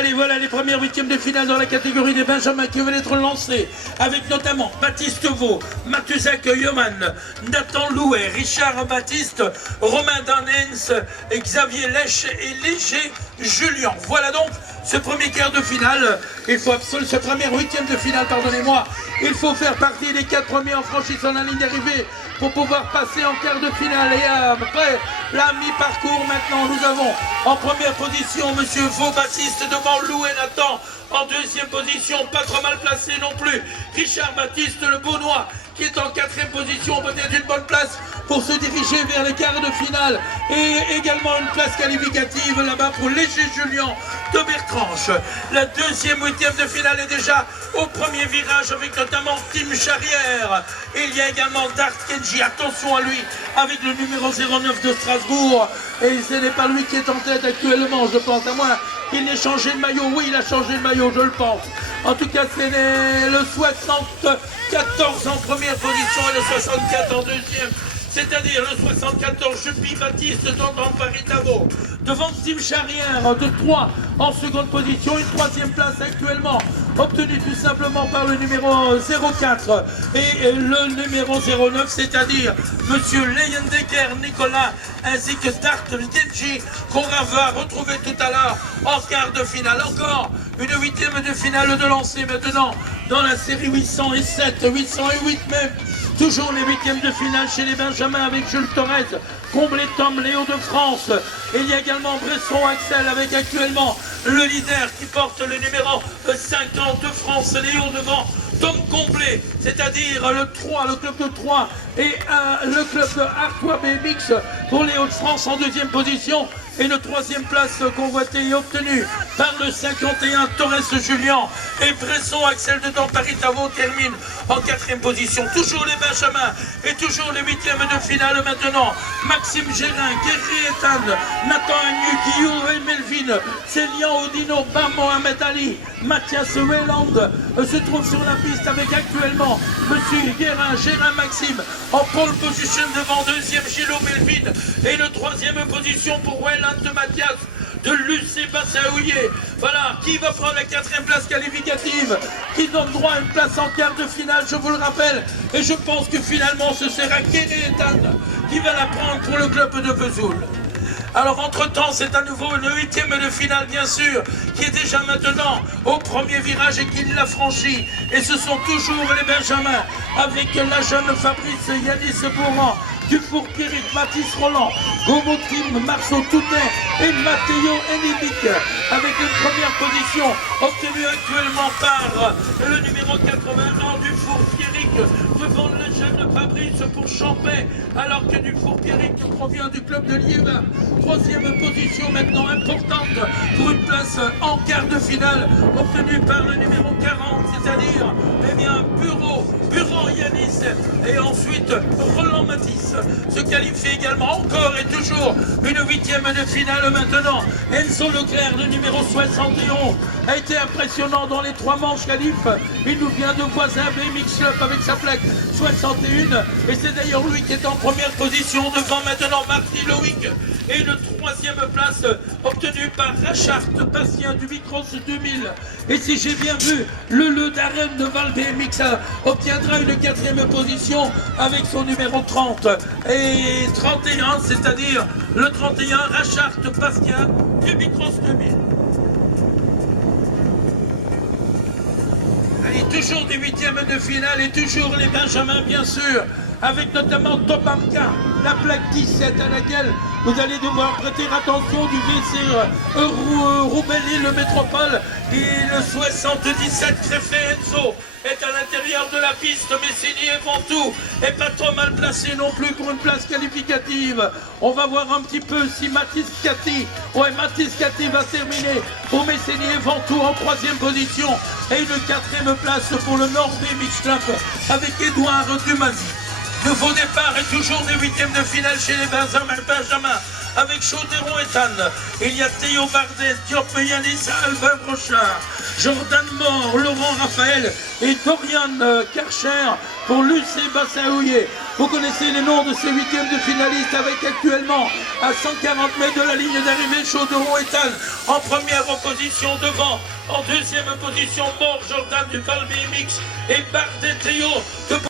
Allez, voilà les premières huitièmes de finale dans la catégorie des Benjamins qui veulent être lancés, avec notamment Baptiste Vaux, Matuzak Yoman, Nathan Louet, Richard Baptiste, Romain Danens, Xavier Lèche et Léger Julien. Voilà donc ce premier quart de finale. Il faut absolument, ce premier huitième de finale, pardonnez-moi, il faut faire partie des 4 premiers en franchissant la ligne d'arrivée pour pouvoir passer en quart de finale. Et après la mi-parcours, maintenant, nous avons en première position Monsieur Vaux Baptiste devant Loué Nathan. En deuxième position, pas trop mal placé non plus, Richard Baptiste le Beaunois, qui est en 4e position, peut-être une bonne place pour se diriger vers les quarts de finale. Et également une place qualificative là-bas pour Léger Julien de Bertranche. La deuxième huitième de finale est déjà au premier virage avec notamment Tim Charrière. Et il y a également Dart Kenji, attention à lui, avec le numéro 09 de Strasbourg. Et ce n'est pas lui qui est en tête actuellement, je pense, à moins qu'il n'ait changé de maillot. Oui, il a changé de maillot, je le pense. En tout cas, c'est le 74 en première position et le 64 en deuxième. C'est-à-dire le 74, Juppy Baptiste dans Paris Tavo. Devant Tim Charrière de 3 en seconde position, une 3e place actuellement obtenue tout simplement par le numéro 04 et le numéro 09, c'est-à-dire Monsieur Leyendecker Nicolas ainsi que Dart Genji qu'on va retrouver tout à l'heure en quart de finale. Encore une huitième de finale de lancer maintenant dans la série 807, 808 même. Toujours les huitièmes de finale chez les Benjamins avec Jules Torres, Comblé Tom, Léo de France. Et il y a également Bresson Axel avec actuellement le leader qui porte le numéro 50 de France, Léo devant Tom Comblé, c'est-à-dire le 3, le club de 3 et le club de Artois BMX pour les Hauts-de-France en deuxième position. Et le 3e place convoitée et obtenue par le 51 Torres Julien. Et Bresson Axel de Paris Tavo termine en 4e position. Toujours les Benjamins et toujours les huitièmes de finale maintenant. Maxime Gérin, Guerrier Ethan, Nathan Agnu, Guillaume et Melvin, Célian Odino, Bam Mohamed Ali, Mathias Weyland se trouve sur la piste avec actuellement Monsieur Guérin, Gérin Maxime en pole position devant deuxième Gilo Melvin et le 3e position pour Weyland de Mathias de Lucé Bassaouillet. Voilà, qui va prendre la 4e place qualificative, qui donne droit à une place en quart de finale, je vous le rappelle. Et je pense que finalement ce sera Kenny Ethan qui va la prendre pour le club de Vesoul. Alors entre-temps, c'est à nouveau une huitième de finale, bien sûr, qui est déjà maintenant au premier virage et qui l'a franchi. Et ce sont toujours les Benjamins, avec la jeune Fabrice Yanis Bourran, Dufour Pierrick, Mathis Roland, Gomo Tim, Marceau Toutet et Matteo Enimic, avec une première position obtenue actuellement par le numéro 81 Dufour Pierrick, devant le jeune Fabrice pour Champais, alors que Dufour Pierrick provient du club de Liévin. 3e position maintenant importante pour une place en quart de finale obtenue par le numéro 40, c'est-à-dire Bureau Yanis et ensuite Roland Matisse se qualifie également encore et toujours une huitième de finale maintenant. Enzo Leclerc, le numéro 71, a été impressionnant dans les 3 manches qualif. Il nous vient de voisin BMX Club avec sa plaque 61 et c'est d'ailleurs lui qui est en première position devant maintenant Marty Loïc et une 3e place obtenue par Rachard Bastien du Vicross 2000. Et si j'ai bien vu, le Darren de Val BMX obtiendra une 4e position avec son numéro 30 et 31, c'est-à-dire le 31 Rachard Bastien du Vicross 2000. Allez, toujours des huitièmes de finale et toujours les Benjamins bien sûr, avec notamment Topamka, la plaque 17 à laquelle vous allez devoir prêter attention du VC Roubelli, le Métropole, et le 77 Créfé Enzo est à l'intérieur de la piste. Messini et Ventoux est pas trop mal placé non plus pour une place qualificative. On va voir un petit peu si Mathis Cati va terminer pour Messini et Ventoux en 3e position et une 4e place pour le Nord BMX Club avec Édouard Dumazy. Nouveau départ et toujours des huitièmes de finale chez les Benjamins avec Chaudéron Ethan. Il y a Théo Bardet, Diop Yanis, Albin Brochard, Jordan Mort, Laurent Raphaël et Dorian Karcher pour l'UC Bassaouillet. Vous connaissez les noms de ces huitièmes de finalistes avec actuellement à 140 mètres de la ligne d'arrivée Chaudéron Ethan en première position devant. En deuxième position, Mort Jordan du Val BMX et Bardet Théo de